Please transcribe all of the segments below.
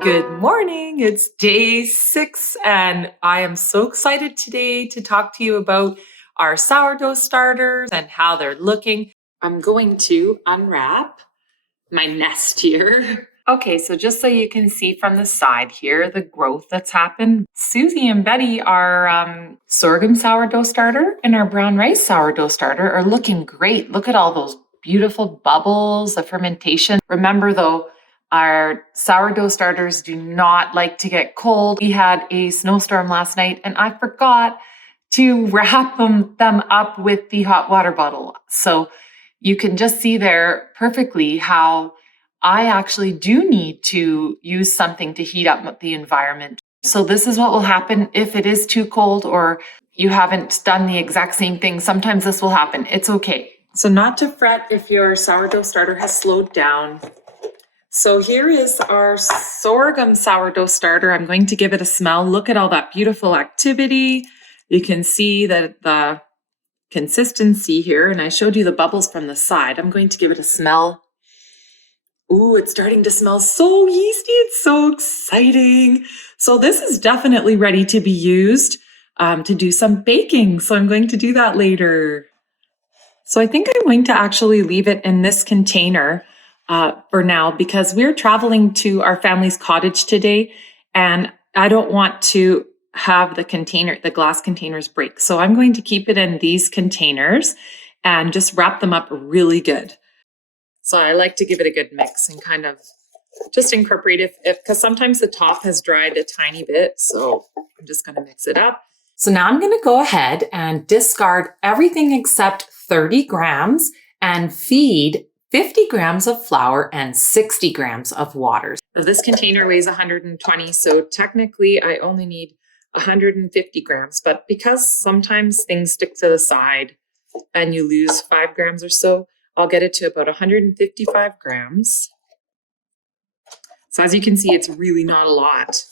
Good morning. It's day 6, and I am so excited today to talk to you about our sourdough starters and how they're looking. I'm going to unwrap my nest here. Okay, so just so you can see from the side here, the growth that's happened. Susie and Betty, our sorghum sourdough starter and our brown rice sourdough starter are looking great. Look at all those beautiful bubbles, the fermentation. Remember though, our sourdough starters do not like to get cold. We had a snowstorm last night and I forgot to wrap them up with the hot water bottle. So you can just see there perfectly how I actually do need to use something to heat up the environment. So this is what will happen if it is too cold or you haven't done the exact same thing. Sometimes this will happen. It's okay. So not to fret if your sourdough starter has slowed down. So here is our sorghum sourdough starter. I'm going to give it a smell. Look at all that beautiful activity. You can see that the consistency here, and I showed you the bubbles from the side. I'm going to give it a smell. Ooh, it's starting to smell so yeasty. It's so exciting. So this is definitely ready to be used to do some baking. So I'm going to do that later. So I think I'm going to actually leave it in this container for now because we're traveling to our family's cottage today and I don't want to have the glass containers break. So I'm going to keep it in these containers and just wrap them up really good. So I like to give it a good mix and kind of just incorporate it because sometimes the top has dried a tiny bit. So I'm just going to mix it up. So now I'm going to go ahead and discard everything except 30 grams and feed 50 grams of flour and 60 grams of water. So this container weighs 120. So technically I only need 150 grams, but because sometimes things stick to the side and you lose 5 grams or so, I'll get it to about 155 grams. So as you can see, it's really not a lot.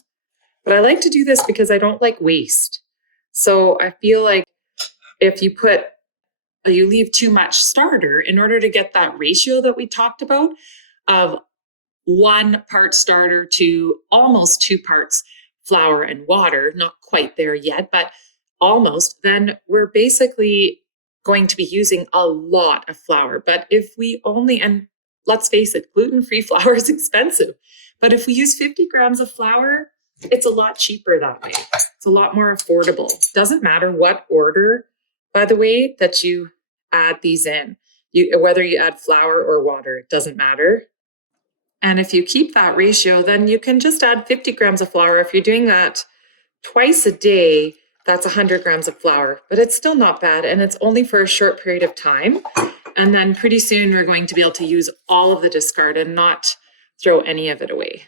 But I like to do this because I don't like waste. So I feel like if you leave too much starter, in order to get that ratio that we talked about of 1 part starter to almost 2 parts flour and water, not quite there yet, but almost, then we're basically going to be using a lot of flour. But if we and let's face it, gluten-free flour is expensive. But if we use 50 grams of flour, it's a lot cheaper that way. It's a lot more affordable. Doesn't matter what order, by the way, that you add these in. Whether you add flour or water, it doesn't matter. And if you keep that ratio, then you can just add 50 grams of flour. If you're doing that twice a day, that's 100 grams of flour, but it's still not bad. And it's only for a short period of time. And then pretty soon we're going to be able to use all of the discard and not throw any of it away.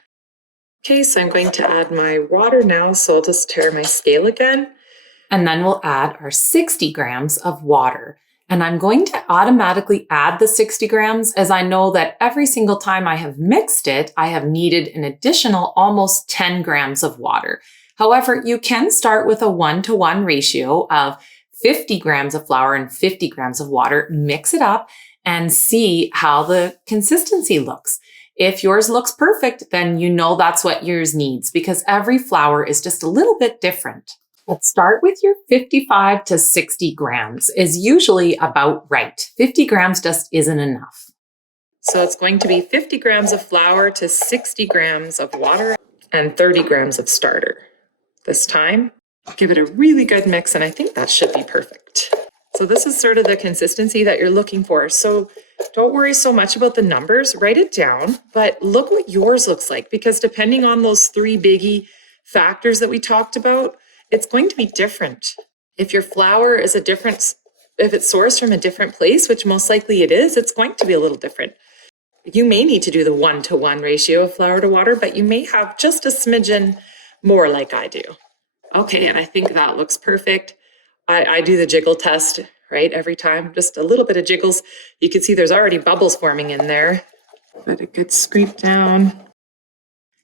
Okay, so I'm going to add my water now. So I'll just tare my scale again. And then we'll add our 60 grams of water. And I'm going to automatically add the 60 grams as I know that every single time I have mixed it, I have needed an additional almost 10 grams of water. However, you can start with a 1-to-1 ratio of 50 grams of flour and 50 grams of water, mix it up and see how the consistency looks. If yours looks perfect, then you know that's what yours needs because every flour is just a little bit different. Let's start with your 55 to 60 grams is usually about right. 50 grams just isn't enough. So it's going to be 50 grams of flour to 60 grams of water and 30 grams of starter. This time, give it a really good mix and I think that should be perfect. So this is sort of the consistency that you're looking for. So don't worry so much about the numbers, write it down, but look what yours looks like because depending on those 3 biggie factors that we talked about, it's going to be different. If your flour is if it's sourced from a different place, which most likely it is, it's going to be a little different. You may need to do the 1-to-1 ratio of flour to water, but you may have just a smidgen more like I do. Okay, and I think that looks perfect. I do the jiggle test, right? Every time, just a little bit of jiggles. You can see there's already bubbles forming in there. Let a good scrape down.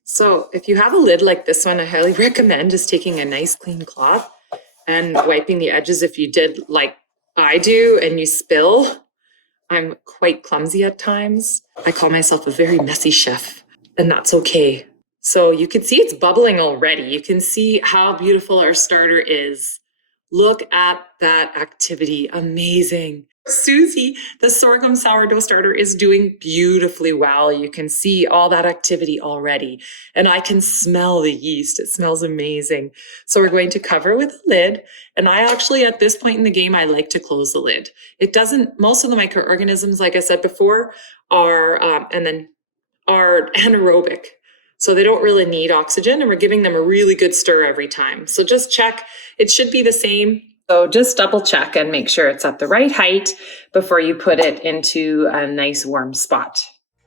So if you have a lid like this one, I highly recommend just taking a nice clean cloth and wiping the edges if you did like I do and you spill. I'm quite clumsy at times. I call myself a very messy chef, and that's okay. So you can see it's bubbling already. You can see how beautiful our starter is. Look at that activity. Amazing. Susie, the sorghum sourdough starter, is doing beautifully well. You can see all that activity already. And I can smell the yeast. It smells amazing. So we're going to cover with a lid. And I actually, at this point in the game, I like to close the lid. It doesn't, most of the microorganisms, like I said before, are anaerobic. So they don't really need oxygen, and we're giving them a really good stir every time. So just check, it should be the same. So just double check and make sure it's at the right height before you put it into a nice warm spot.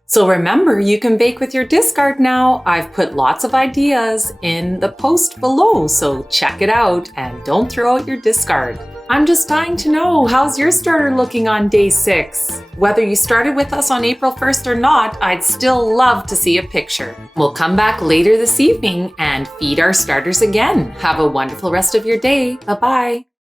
So remember, you can bake with your discard now. I've put lots of ideas in the post below, so check it out and don't throw out your discard. I'm just dying to know, how's your starter looking on day 6? Whether you started with us on April 1st or not, I'd still love to see a picture. We'll come back later this evening and feed our starters again. Have a wonderful rest of your day. Bye-bye.